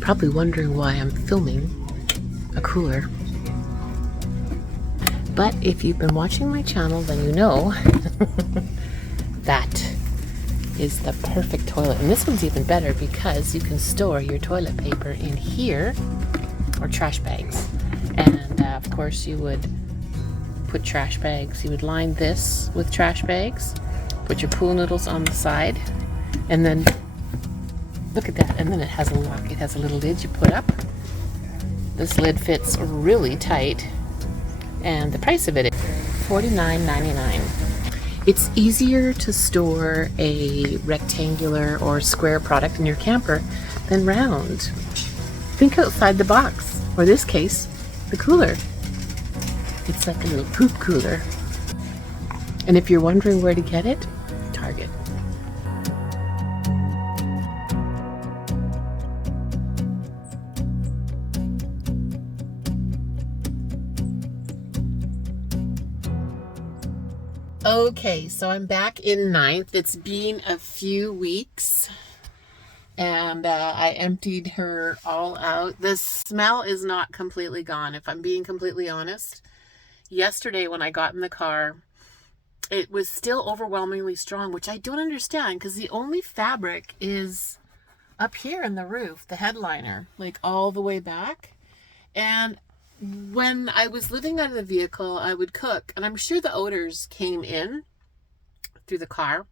Probably wondering why I'm filming a cooler. But if you've been watching my channel, then you know that is the perfect toilet. And this one's even better because you can store your toilet paper in here, or trash bags. And of course you would put trash bags, you would line this with trash bags, put your pool noodles on the side, and then look at that, and then it has a lock. It has a little lid you put up. This lid fits really tight, and the price of it is $49.99. It's easier to store a rectangular or square product in your camper than round. Think outside the box, or this case, the cooler. It's like a little poop cooler. And if you're wondering where to get it, Target. Okay, so I'm back in 9th. It's been a few weeks, and I emptied her all out. The smell is not completely gone, if I'm being completely honest. Yesterday when I got in the car, it was still overwhelmingly strong, which I don't understand, because the only fabric is up here in the roof, the headliner, like all the way back. And when I was living out of the vehicle, I would cook, and I'm sure the odors came in through the car,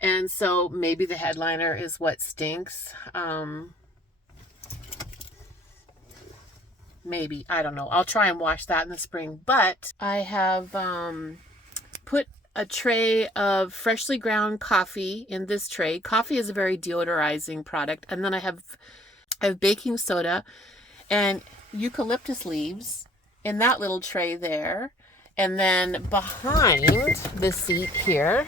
and so maybe the headliner is what stinks. Maybe, I don't know. I'll try and wash that in the spring. But I have put a tray of freshly ground coffee in this tray. Coffee is a very deodorizing product. And then I have baking soda and eucalyptus leaves in that little tray there. And then behind the seat here,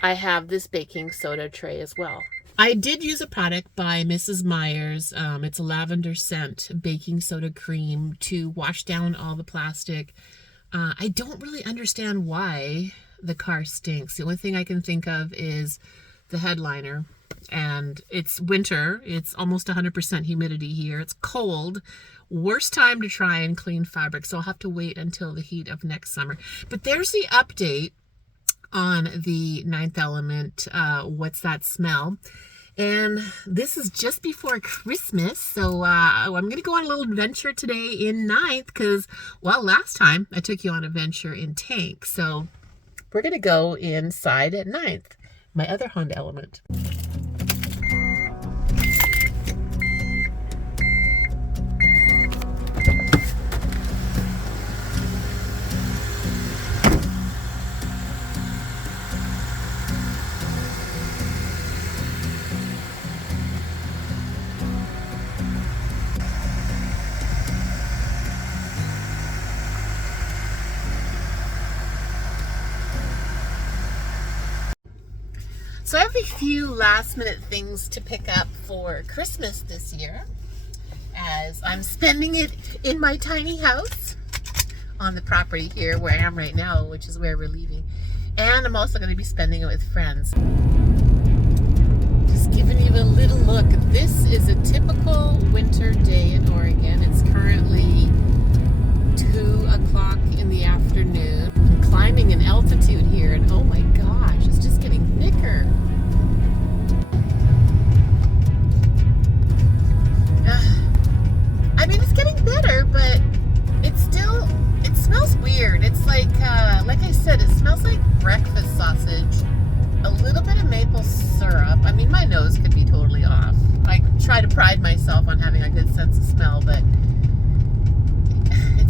I have this baking soda tray as well. I did use a product by Mrs. Meyer's. It's a lavender scent baking soda cream to wash down all the plastic. I don't really understand why the car stinks. The only thing I can think of is the headliner. And it's winter. It's almost 100% humidity here. It's cold. Worst time to try and clean fabric. So I'll have to wait until the heat of next summer. But there's the update on the 9th Element, What's That Smell? And this is just before Christmas, so I'm going to go on a little adventure today in 9th, because, well, last time I took you on an adventure in Tank, so we're going to go inside at 9th, my other HondaElement. So I have a few last minute things to pick up for Christmas this year, as I'm spending it in my tiny house on the property here where I am right now, which is where we're leaving. And I'm also going to be spending it with friends. Just giving you a little look. This is a typical winter day in Oregon. It's currently 2 o'clock in the afternoon. I'm climbing in altitude here, and oh my gosh, it's just getting thicker. I mean, it's getting better, but it smells weird. It's like I said, it smells like breakfast sausage, a little bit of maple syrup. I mean, my nose could be totally off. I try to pride myself on having a good sense of smell, but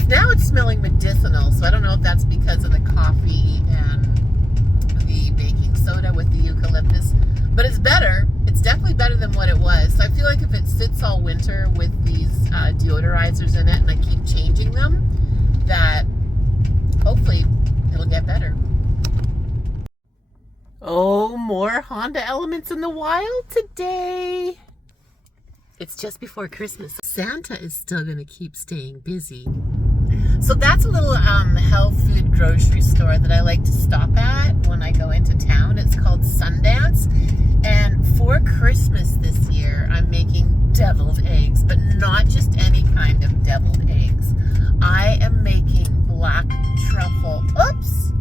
now it's smelling medicinal, so I don't know if that's because of the coffee and the baking soda with the eucalyptus, but it's better. It's definitely better than what it was. So I feel like if it sits all winter with these deodorizers in it, and I keep changing them, that hopefully it'll get better. Oh, more HondaElements in the wild today. It's just before Christmas. Santa is still going to keep staying busy. So that's a little health food grocery store that I like to stop at when I go into town. It's called Sundance. And for Christmas this year, I'm making deviled eggs, but not just any kind of deviled eggs. I am making black truffle. Oops!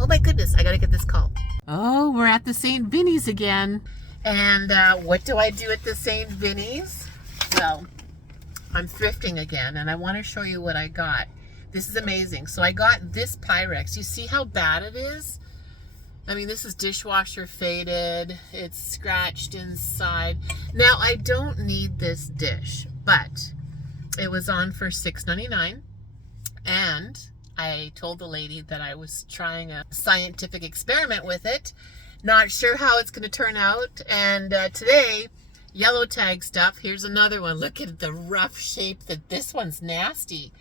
Oh my goodness, I gotta get this call. Oh, we're at the St. Vinny's again. And what do I do at the St. Vinny's? Well, I'm thrifting again, and I want to show you what I got. This is amazing. So I got this Pyrex. You see how bad it is? I mean, this is dishwasher faded. It's scratched inside. Now, I don't need this dish, but it was on for $6.99, and I told the lady that I was trying a scientific experiment with it. Not sure how it's going to turn out, and today, yellow tag stuff. Here's another one. Look at the rough shape. This one's nasty.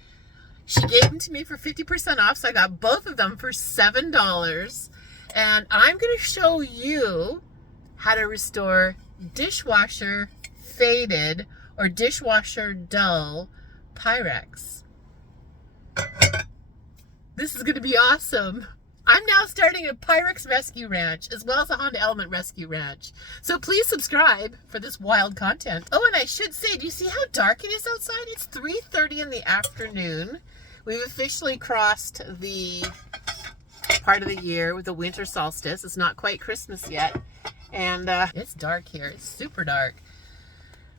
She gave them to me for 50% off, so I got both of them for $7. And I'm going to show you how to restore dishwasher faded or dishwasher dull Pyrex. This is going to be awesome. I'm now starting a Pyrex Rescue Ranch as well as a HondaElement Rescue Ranch. So please subscribe for this wild content. Oh, and I should say, do you see how dark it is outside? It's 3:30 in the afternoon. We've officially crossed the part of the year with the winter solstice. It's not quite Christmas yet. And it's dark here. It's super dark.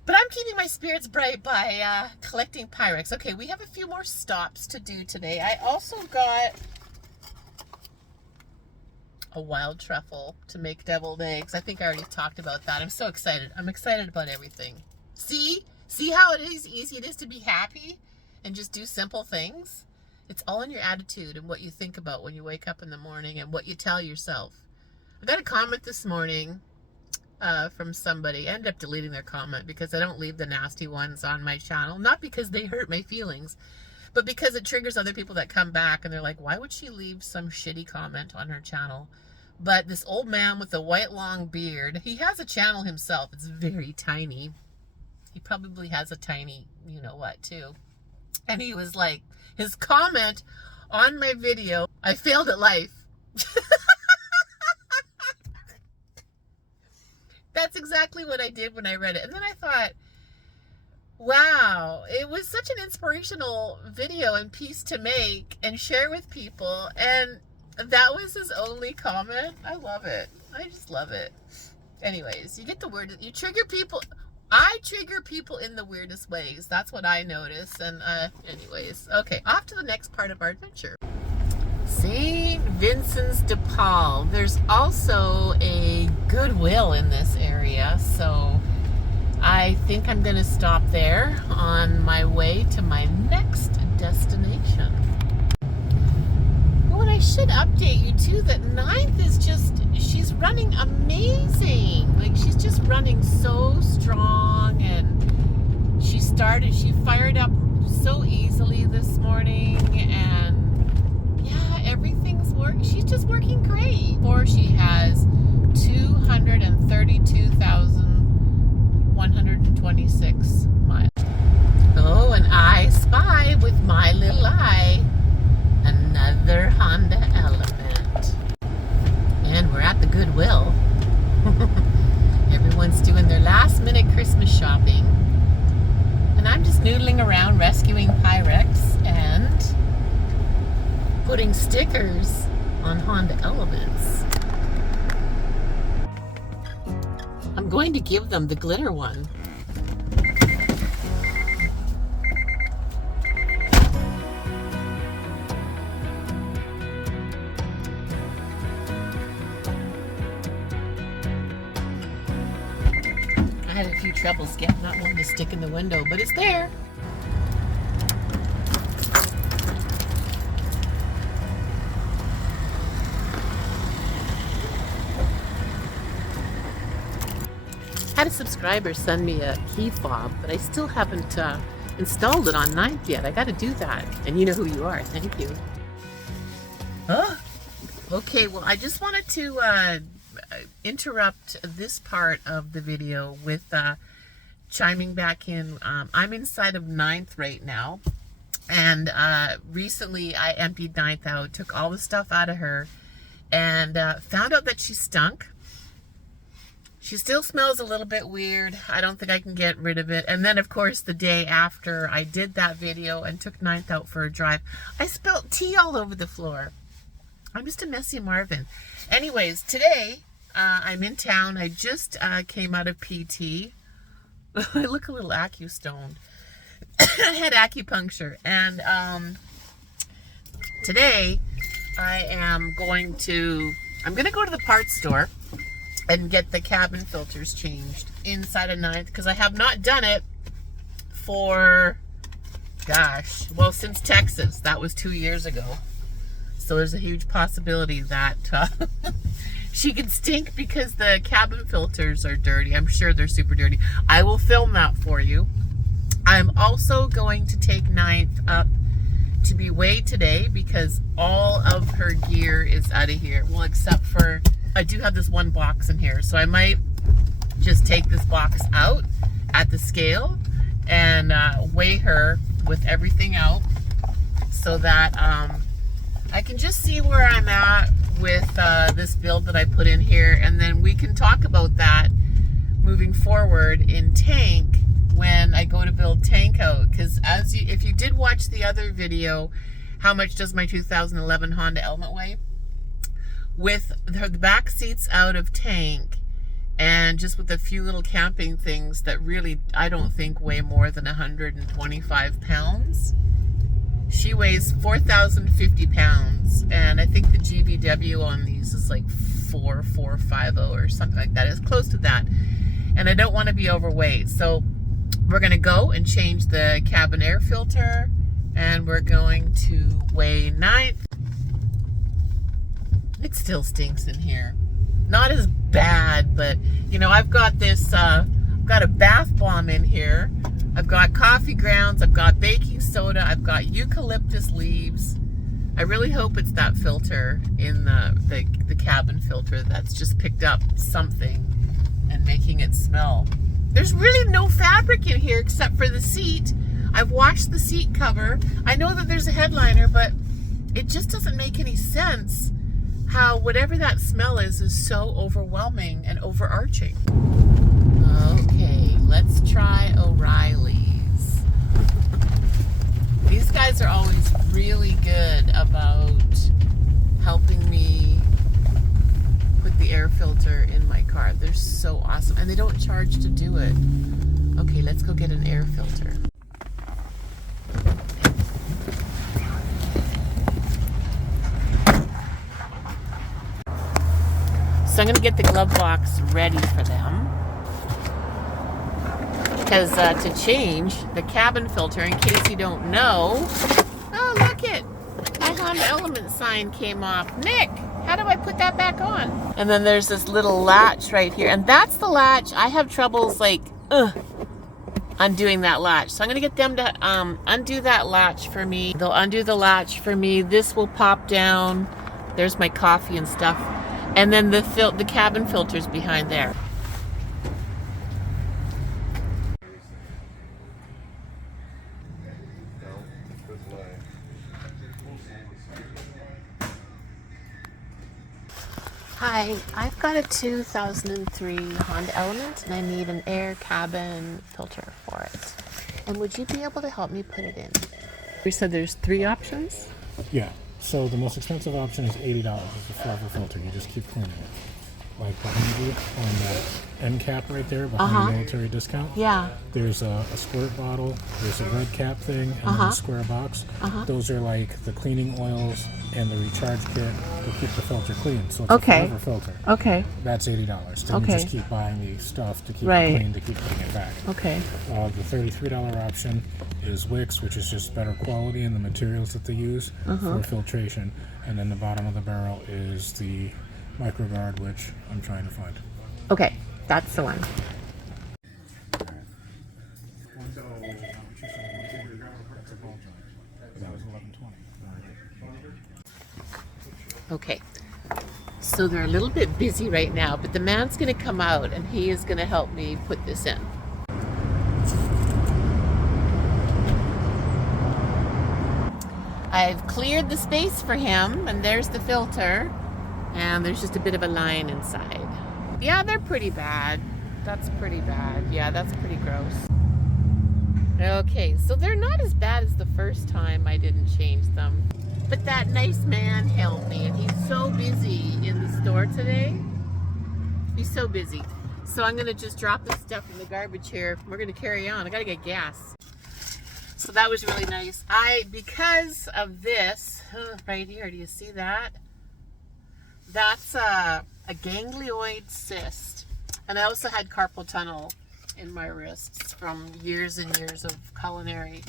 But I'm keeping my spirits bright by collecting Pyrex. Okay, we have a few more stops to do today. I also got a wild truffle to make deviled eggs. I think I already talked about that. I'm so excited. I'm excited about everything. See how it is easy it is to be happy and just do simple things? It's all in your attitude and what you think about when you wake up in the morning and what you tell yourself. I got a comment this morning from somebody. I ended up deleting their comment because I don't leave the nasty ones on my channel. Not because they hurt my feelings, but because it triggers other people that come back and they're like, why would she leave some shitty comment on her channel? But this old man with a white long beard, he has a channel himself. It's very tiny. He probably has a tiny, you know what, too. And he was like, his comment on my video, I failed at life. That's exactly what I did when I read it. And then I thought, wow, it was such an inspirational video and piece to make and share with people. And that was his only comment. I love it. I just love it. Anyways, you get the word. You trigger people. I trigger people in the weirdest ways. That's what I notice. And anyways, okay, off to the next part of our adventure. St. Vincent's de Paul. There's also a Goodwill in this area, so I think I'm going to stop there on my way to my next destination. Oh, and I should update you too that 9th is just, she's running amazing. Like, she's just running so strong, and she fired up so easily this morning, and yeah, everything's working. She's just working great. Or she has 232,126 miles. Oh, and I spy with my little eye another HondaElement. And we're at the Goodwill. Everyone's doing their last minute Christmas shopping. And I'm just noodling around rescuing Pyrex and putting stickers on HondaElements. I'm going to give them the glitter one. I had a few troubles getting that one to stick in the window, but it's there. I had a subscriber send me a key fob, but I still haven't installed it on 9th yet. I got to do that. And you know who you are. Thank you. Oh, okay. Well, I just wanted to interrupt this part of the video with chiming back in. I'm inside of 9th right now, And recently I emptied Ninth out, took all the stuff out of her, and found out that she stunk. She still smells a little bit weird. I don't think I can get rid of it. And then, of course, the day after I did that video and took Ninth out for a drive, I spilled tea all over the floor. I'm just a messy Marvin. Anyways, today I'm in town. I just came out of PT. I look a little acu-stoned. I had acupuncture. And today I'm going to go to the parts store and get the cabin filters changed inside of Ninth, because I have not done it for, gosh, well, since Texas. That was 2 years ago. So there's a huge possibility that she could stink because the cabin filters are dirty. I'm sure they're super dirty. I will film that for you. I'm also going to take Ninth up to be weighed today because all of her gear is out of here. Well, except for, I do have this one box in here, so I might just take this box out at the scale and weigh her with everything out so that I can just see where I'm at with this build that I put in here, and then we can talk about that moving forward in tank when I go to build tank out. Because if you did watch the other video, how much does my 2011 HondaElement weigh? With the back seats out of tank and just with a few little camping things that really I don't think weigh more than 125 pounds. She weighs 4,050 pounds, and I think the GVW on these is like 4450 or something like that. It's close to that, and I don't want to be overweight. So we're going to go and change the cabin air filter, and we're going to weigh Ninth. It still stinks in here. Not as bad, but you know, I've got this, I've got a bath bomb in here. I've got coffee grounds, I've got baking soda, I've got eucalyptus leaves. I really hope it's that filter in the cabin filter that's just picked up something and making it smell. There's really no fabric in here except for the seat. I've washed the seat cover. I know that there's a headliner, but it just doesn't make any sense how whatever that smell is so overwhelming and overarching. Okay, let's try OReillys. These guys are always really good about helping me put the air filter in my car. They're so awesome, and they don't charge to do it. Okay, let's go get an air filter. So I'm going to get the glove box ready for them. Because to change the cabin filter, in case you don't know, oh, look it, my HondaElement sign came off. Nick, how do I put that back on? And then there's this little latch right here, and that's the latch. I have troubles like undoing that latch. So I'm going to get them to undo that latch for me. They'll undo the latch for me. This will pop down. There's my coffee and stuff. And then the cabin filter's behind there. Hi, I've got a 2003 HondaElement and I need an air cabin filter for it. And would you be able to help me put it in? We said there's 3 options? Yeah. So the most expensive option is $80. It's a forever filter. You just keep cleaning it. Like behind you on that end cap right there, behind the military discount. Yeah. There's a squirt bottle, there's a red cap thing, and then a square box. Those are like the cleaning oils and the recharge kit to keep the filter clean. So it's a forever filter. Okay. That's $80. Then you just keep buying the stuff to keep it clean, to keep putting it back. Okay. The $33 option is Wicks, which is just better quality in the materials that they use for filtration. And then the bottom of the barrel is the MicroGuard, which I'm trying to find. Okay, that's the one. Okay, so they're a little bit busy right now, but the man's going to come out and he is going to help me put this in. I've cleared the space for him, and there's the filter, and there's just a bit of a line inside. Yeah, they're pretty bad. That's pretty bad. Yeah, that's pretty gross. Okay, so they're not as bad as the first time I didn't change them. But that nice man helped me, and he's so busy in the store today. He's so busy. So I'm gonna just drop this stuff in the garbage here. We're gonna carry on. I gotta get gas. So that was really nice. Because of this, right here, do you see that? That's a ganglioid cyst. And I also had carpal tunnel in my wrists from years and years of culinary.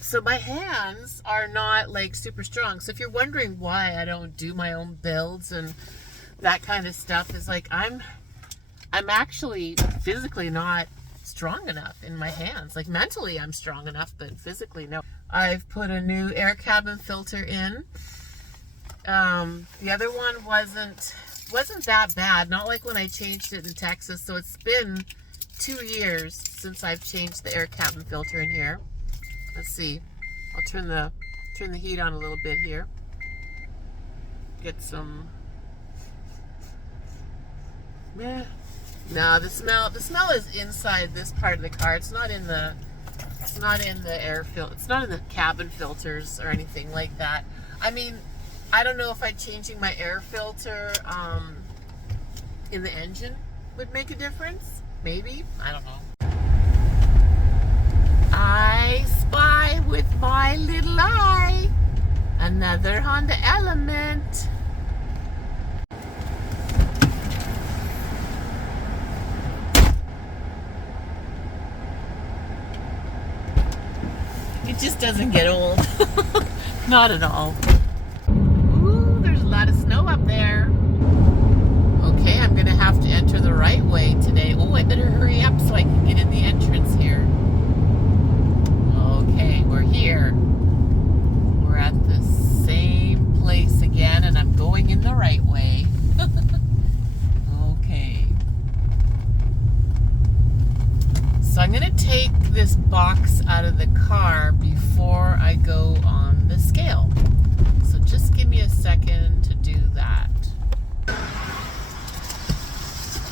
So my hands are not like super strong. So if you're wondering why I don't do my own builds and that kind of stuff, is like I'm actually physically not strong enough in my hands. Like mentally I'm strong enough, but physically no. I've put a new air cabin filter in. The other one wasn't that bad, not like when I changed it in Texas. So it's been 2 years since I've changed the air cabin filter in here. Let's see. I'll turn the heat on a little bit here. Get some. Yeah. No, the smell is inside this part of the car. It's not in the air filter. It's not in the cabin filters or anything like that. I mean, I don't know if changing my air filter in the engine would make a difference. Maybe. I don't know. I spy with my little eye another HondaElement. It just doesn't get old. Not at all. Ooh, there's a lot of snow up there. Okay, I'm gonna have to enter the right way today. Oh, I better hurry up so I can get in the entrance here. Okay, we're here. We're at the same place again, and I'm going in the right way. Okay. So I'm gonna take this box out of the car before I go on the scale. So just give me a second to do that.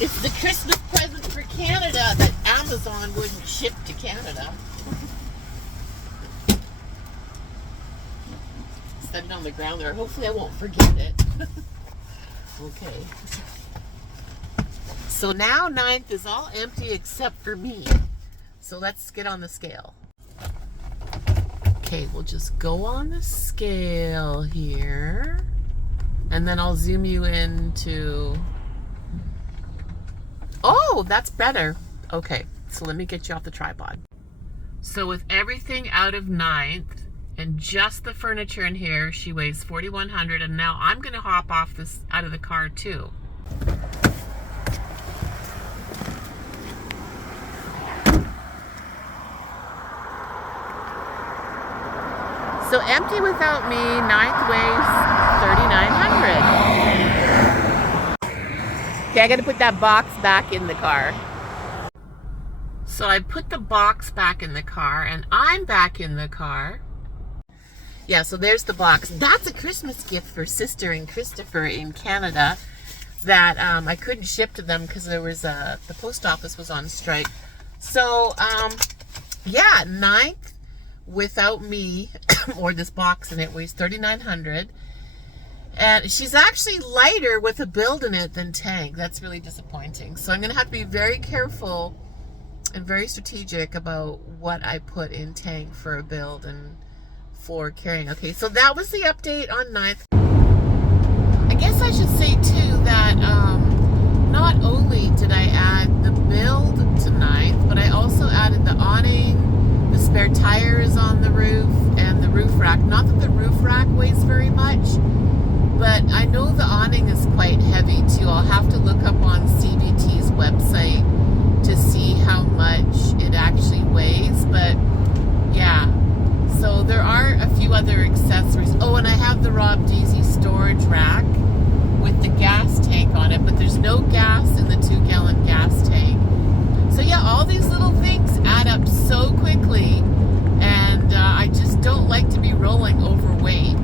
It's the Christmas present for Canada that Amazon wouldn't ship to Canada. Set it on the ground there. Hopefully I won't forget it. Okay. So now 9th is all empty except for me. So let's get on the scale. Okay, we'll just go on the scale here. And then I'll zoom you into... Oh, that's better. Okay, so let me get you off the tripod. So with everything out of 9th and just the furniture in here, she weighs 4,100, and now I'm gonna hop off this out of the car too. So empty without me, 9th weighs 3,900. Okay, I gotta put that box back in the car. So I put the box back in the car, and I'm back in the car. Yeah, so there's the box. That's a Christmas gift for Sister and Christopher in Canada that I couldn't ship to them because there was the post office was on strike. So, yeah, 9th without me, or this box in it, weighs 3,900. And she's actually lighter with a build in it than Tank. That's really disappointing. So I'm going to have to be very careful and very strategic about what I put in Tank for a build and for carrying. Okay, so that was the update on 9th. I guess I should say too that not only did I add the build to 9th, but I also added the awning, the spare tires on the roof, and the roof rack. Not that the roof rack weighs very much, but I know the awning is quite heavy too. I'll have to look up on CVT's website to see how much it actually weighs, but yeah. So there are a few other accessories. Oh, and I have the Rob Deasy storage rack with the gas tank on it, but there's no gas in the 2-gallon gas tank. So yeah, all these little things add up so quickly, and I just don't like like to be rolling overweight.